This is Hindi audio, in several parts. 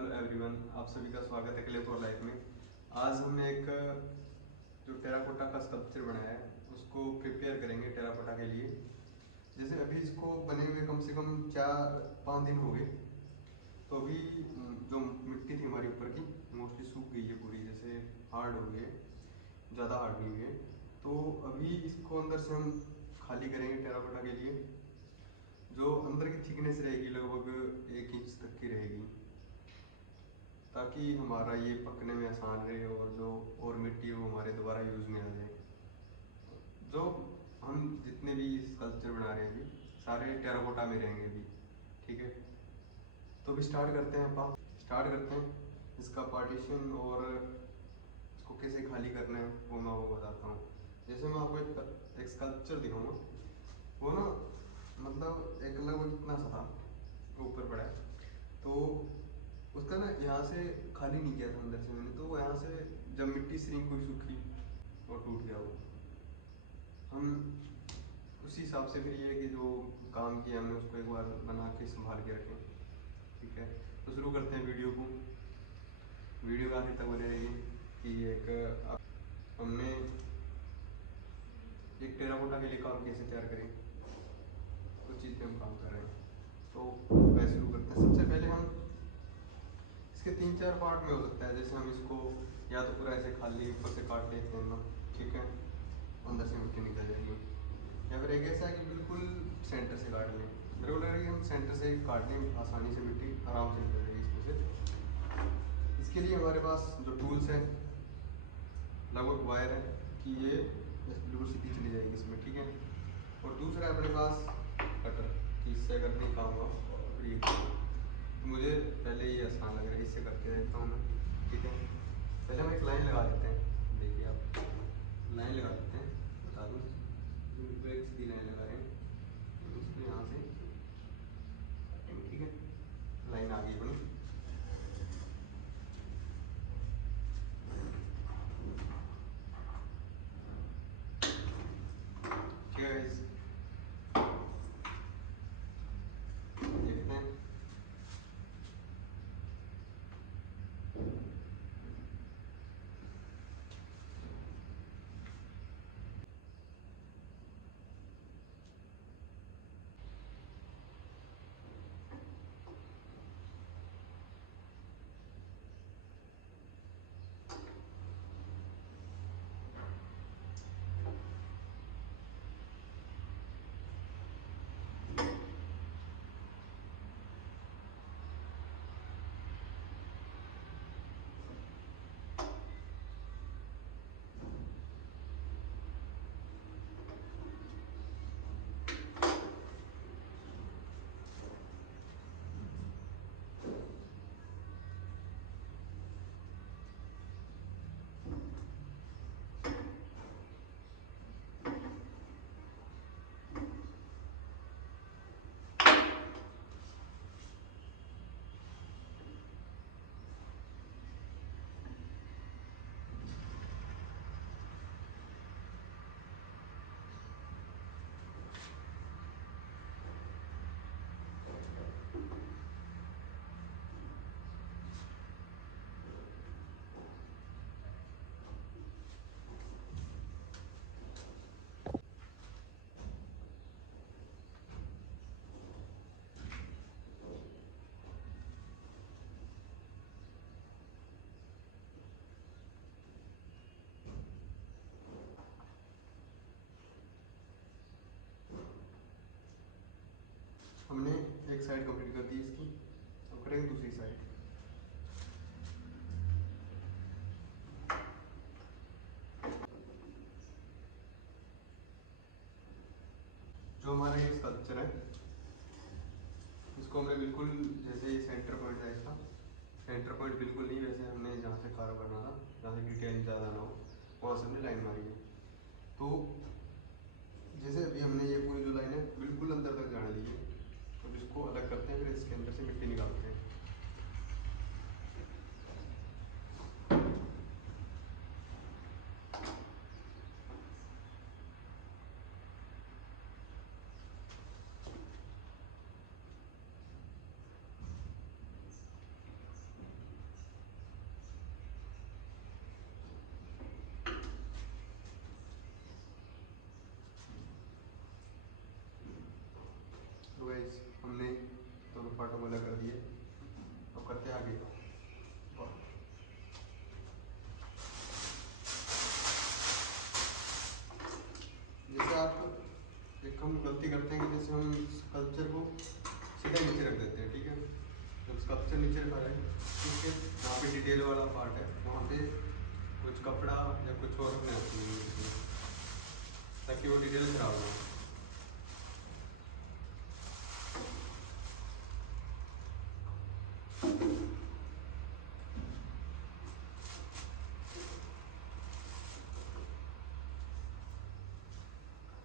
हेलो एवरीवन, आप सभी का स्वागत है क्ले फॉर लाइफ में। आज हम एक जो टेराकोटा का स्कल्पचर बनाया है उसको प्रिपेयर करेंगे टेराकोटा के लिए। जैसे अभी इसको बने हुए कम से कम 4-5 दिन हो गए। तो अभी जो मिट्टी थी हमारी ऊपर की मोस्टली सूख गई है पूरी, जैसे हार्ड हो गई है, ज़्यादा हार्ड नहीं हुई है। तो अभी इसको अंदर से हम खाली करेंगे टेराकोटा के लिए। जो अंदर की थिकनेस रहेगी लगभग 1 इंच तक की रहेगी, ताकि हमारा ये पकने में आसान रहे और जो और मिट्टी है वो हमारे दोबारा यूज़ में आ जाए। जो हम जितने भी स्कल्पचर बना रहे हैं अभी सारे टेराकोटा में रहेंगे अभी, ठीक है। तो अभी स्टार्ट करते हैं इसका पार्टीशन, और इसको कैसे खाली करना है वो मैं आपको बताता हूँ। जैसे मैं आपको एक स्कल्पचर दिखाऊंगा, वो ना मतलब एक लगभग इतना सा था, ऊपर पड़ा है। तो उसका ना यहाँ से खाली नहीं किया था अंदर से मैंने, तो वो यहाँ से जब मिट्टी श्रिंक हुई सूखी और टूट गया वो। हम उसी हिसाब से फिर ये कि जो काम किया हमने उसको एक बार बना के संभाल के रखें, ठीक है। तो शुरू करते हैं वीडियो को। वीडियो आखिर तक बने रहिए कि हमने एक टेराकोटा के लिए काम कैसे तैयार करें, उस चीज़ पे हम काम कर रहे हैं। तो मैं शुरू करते हैं। सबसे पहले हम इसके 3-4 पार्ट में हो सकता है। जैसे हम इसको या तो पूरा ऐसे खाली ऊपर से काट लेते हैं ना, ठीक है, अंदर से मिट्टी निकल जाएगी। या फिर एक ऐसा है कि बिल्कुल सेंटर से काट लें। मेरे को लग रहा है कि हम सेंटर से काटने में आसानी से मिट्टी आराम से निकल जाएगी इसमें से। इसके लिए हमारे पास जो टूल्स हैं, लगभग वायर है कि ये बिल्कुल सीधी चली जाएगी इसमें, ठीक है। और दूसरा है अपने पास कटर, कि इससे अगर नहीं काम हुआ तो फिर ये करो। मुझे पहले ये आसान लग रहा है, इससे करके देखता हूँ मैं, ठीक है। पहले हम एक लाइन लगा लेते हैं, देखिए आप लाइन लगा लेते हैं, बता दूँ बिल्कुल एक सीधी लाइन लगा रहे हैं। इसको यहाँ से काटेंगे, ठीक है। लाइन आ गई अपनी। ठीक है guys, देखते हैं। हमने एक साइड कंप्लीट कर दी इसकी, अब करेंगे दूसरी साइड। जो हमारा ये स्कल्पचर है इसको हमने बिल्कुल, जैसे ये सेंटर पॉइंट है इसका, सेंटर पॉइंट बिल्कुल नहीं, वैसे हमने जहाँ से कार्व करना था, जहाँ से डिटेल ज़्यादा ना हो, वहाँ से हमने लाइन मारी है। तो जैसे अभी हमने ये पूरी जो लाइन है बिल्कुल अंदर तक जाने दी है। अब इसको अलग करते हैं, फिर इसके अंदर से मिट्टी निकालते हैं। गाइस हमने दोनों पार्टों को अलग कर दिए। अब करते हैं आगे। जैसे आप एक हम गलती करते हैं कि जैसे हम स्कल्पचर को सीधा नीचे रख देते हैं, ठीक है। जब स्कल्पचर नीचे रखा जाए तो उसके जहाँ पे डिटेल वाला पार्ट है वहाँ पे कुछ कपड़ा या कुछ और रखना चाहिए ताकि वो डिटेल खराब ना हो।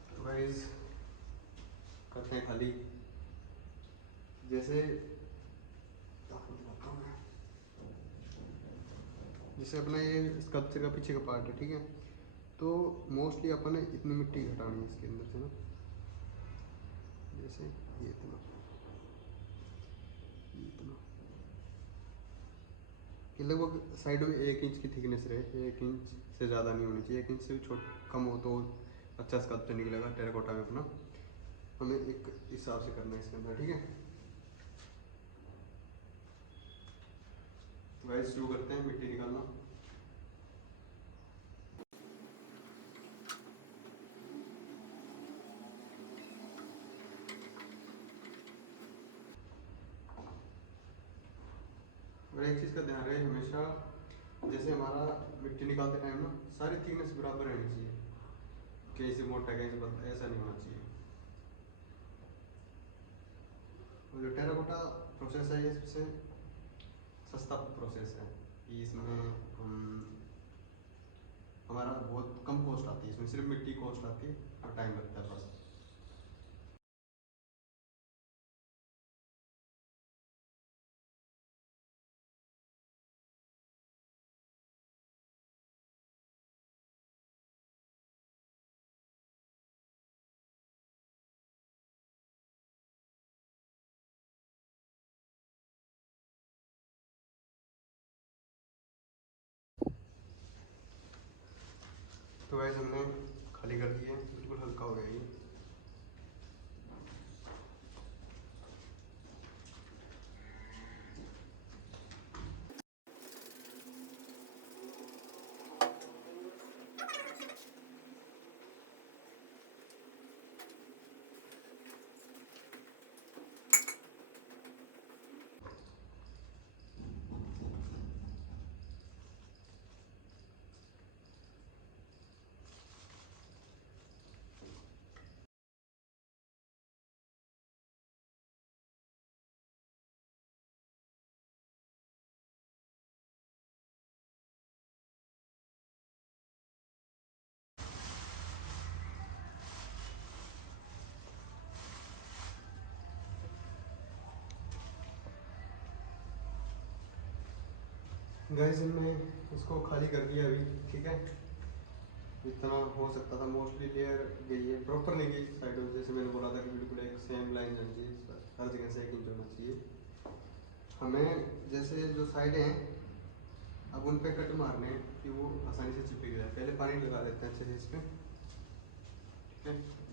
तो गाइस करते हैं खाली। जैसे आपको दिखाता हूँ मैं। जैसे अपना ये स्कल्पचर का पीछे का पार्ट है, ठीक है। तो मोस्टली अपन ने इतनी मिट्टी घटानी है इसके अंदर से ना, जैसे ये इतना कि लगभग साइड में 1 इंच की थिकनेस रहे। 1 इंच से ज़्यादा नहीं होनी चाहिए। 1 इंच से भी छोट कम हो तो अच्छा स्कल्पचर निकलेगा टेराकोटा में अपना। हमें एक हिसाब से करना है इसके अंदर, ठीक है। तो गाइस शुरू करते हैं मिट्टी निकालना। और एक चीज़ का ध्यान रहे हमेशा, जैसे हमारा मिट्टी निकालते टाइम ना सारी थिकनेस बराबर रहनी चाहिए, कहीं से मोटा कहीं से पतला, ऐसा नहीं होना चाहिए। और जो टेराकोटा प्रोसेस है ये सबसे सस्ता प्रोसेस है। इसमें हमारा बहुत कम कॉस्ट आती है, इसमें सिर्फ मिट्टी कॉस्ट आती है और टाइम लगता है बस। तो वैसे हमने खाली कर दिए, बिल्कुल हल्का हो गया ये। गाइस हमने इसको खाली कर दिया अभी, ठीक है। जितना हो सकता था मोस्टली लेयर गई है, प्रॉपर नहीं गई साइडों, जैसे मैंने बोला था कि बिल्कुल एक सेम लाइन जानी चाहिए, इस पर हर जगह से 1 इंच होना चाहिए हमें। जैसे जो साइड हैं अब उन पे कट मारने हैं कि वो आसानी से चिपक जाए। पहले पानी लगा देते हैं अच्छे से इस पर, ठीक है।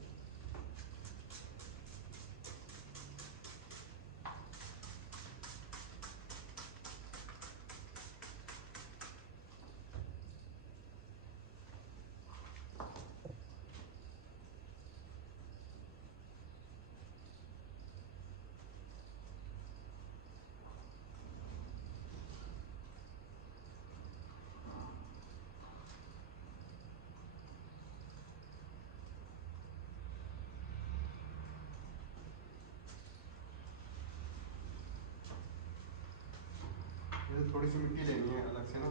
जैसे थोड़ी सी मिट्टी लेनी है अलग से ना,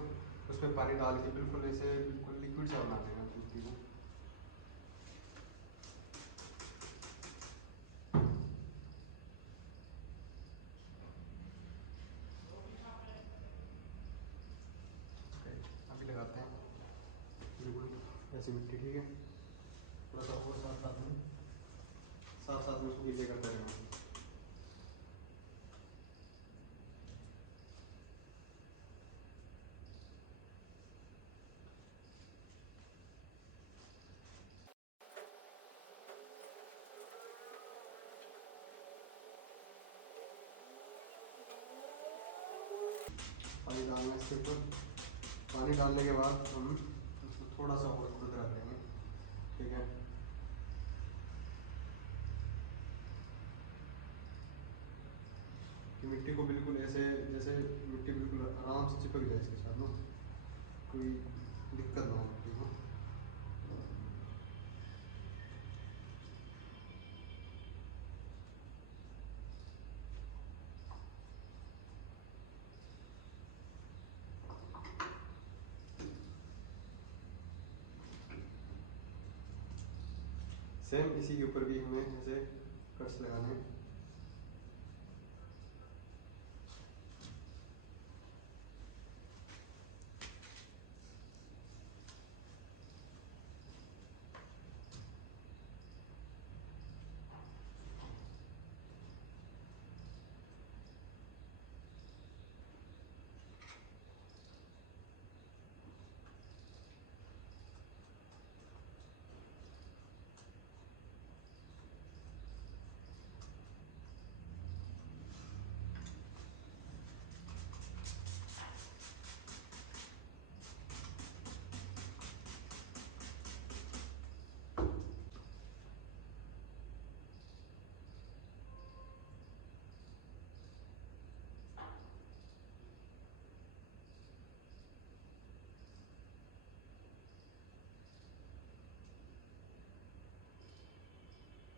उसमें पानी डाल के बिल्कुल ऐसे बिल्कुल लिक्विड सा बना देना मिट्टी को। अभी लगाते हैं बिल्कुल ऐसी मिट्टी, ठीक है। थोड़ा सा और साथ साथ में उसको गीले करते रहना। पानी डालना इसके ऊपर। पानी डालने के बाद हम इसको थोड़ा सा और खुरदरा देंगे, ठीक है। कि मिट्टी को बिल्कुल ऐसे, जैसे मिट्टी बिल्कुल आराम से चिपक जाए इसके साथ ना, कोई दिक्कत ना हो मिट्टी को। सेम इसी के ऊपर भी हमें ऐसे कट्स लगाने हैं।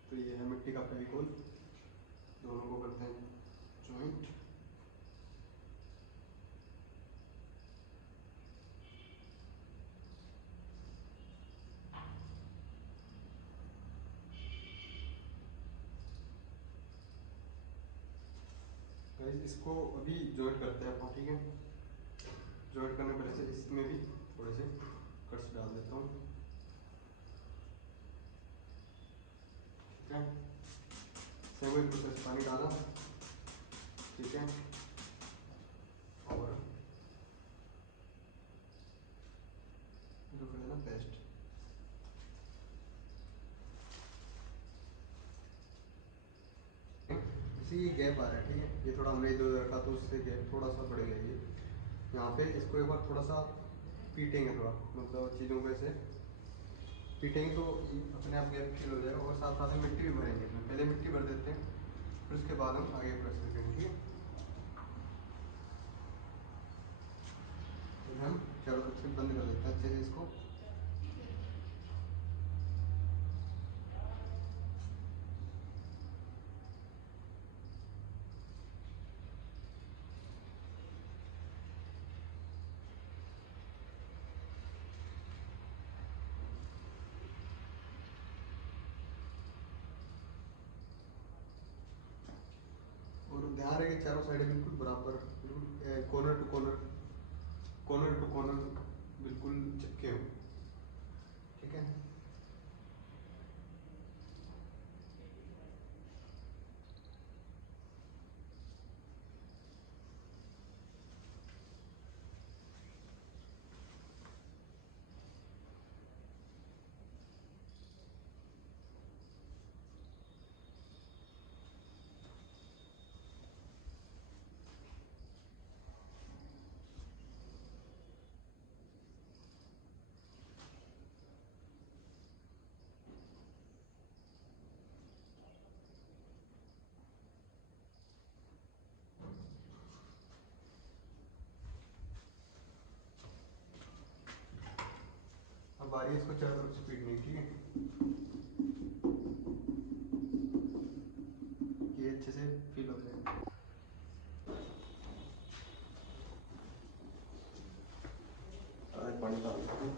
तो ये है मिट्टी का फेविकोल, दोनों को करते हैं जॉइंट। इसको अभी जॉइंट करते हैं अपन, ठीक है। जॉइंट करने पहले से इसमें भी थोड़े से कट्स डाल देता हूँ, ठीक है। सेम प्रोसेस, पानी डाला, ठीक है, और जो कर देना पेस्ट। इसी गैप आ रहा है, ठीक है। ये थोड़ा हमने इधर रखा तो उससे गैप थोड़ा सा बढ़ गया ये। यहाँ पे इसको एक बार थोड़ा सा पीटेंगे, थोड़ा मतलब चीज़ों को ऐसे पीटेंगे तो अपने आप गैप फिल हो जाएगा। और साथ साथ में मिट्टी भी भरेंगे इसमें, पहले मिट्टी भर देते हैं, फिर उसके बाद हम आगे प्रोसेस करेंगे, ठीक है। हम चारों तरफ से बंद कर देते हैं अच्छे से इसको। और ध्यान रहे कि चारों साइड बिल्कुल बराबर, बिल्कुल corner to corner, corner to corner बिल्कुल चिपके हो, ठीक है। अब बारी इसको चारों तरफ से पीटने की, ठीक है, ये अच्छे से फिल हो जाए। पानी डाल देते हैं।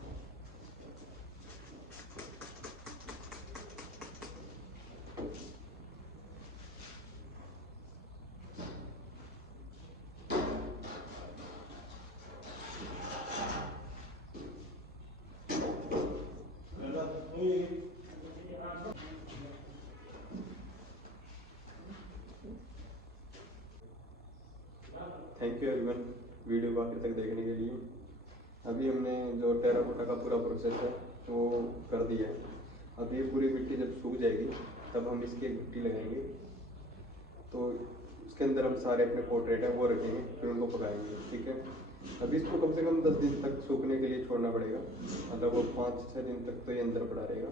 थैंक यू एवरीवन वीडियो को आखिर तक देखने के लिए। अभी हमने जो टेराकोटा का पूरा प्रोसेस है वो कर दिया है। अब ये पूरी मिट्टी जब सूख जाएगी तब हम इसकी एक मिट्टी लगाएंगे। तो उसके अंदर हम सारे अपने पोर्ट्रेट है वो रखेंगे, फिर उनको पकाएंगे। ठीक है, अभी इसको कम से कम 10 दिन तक सूखने के लिए छोड़ना पड़ेगा, मतलब वो 5-6 दिन तक तो ये अंदर पड़ा रहेगा,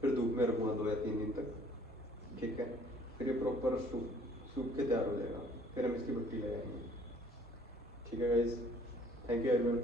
फिर धूप में रखूँगा 2 या 3 दिन तक। ठीक है, फिर ये प्रॉपर सूख के तैयार हो जाएगा, फिर हम इसकी भट्टी लगाएंगे। ठीक है गाइस, थैंक यू एवरीवन।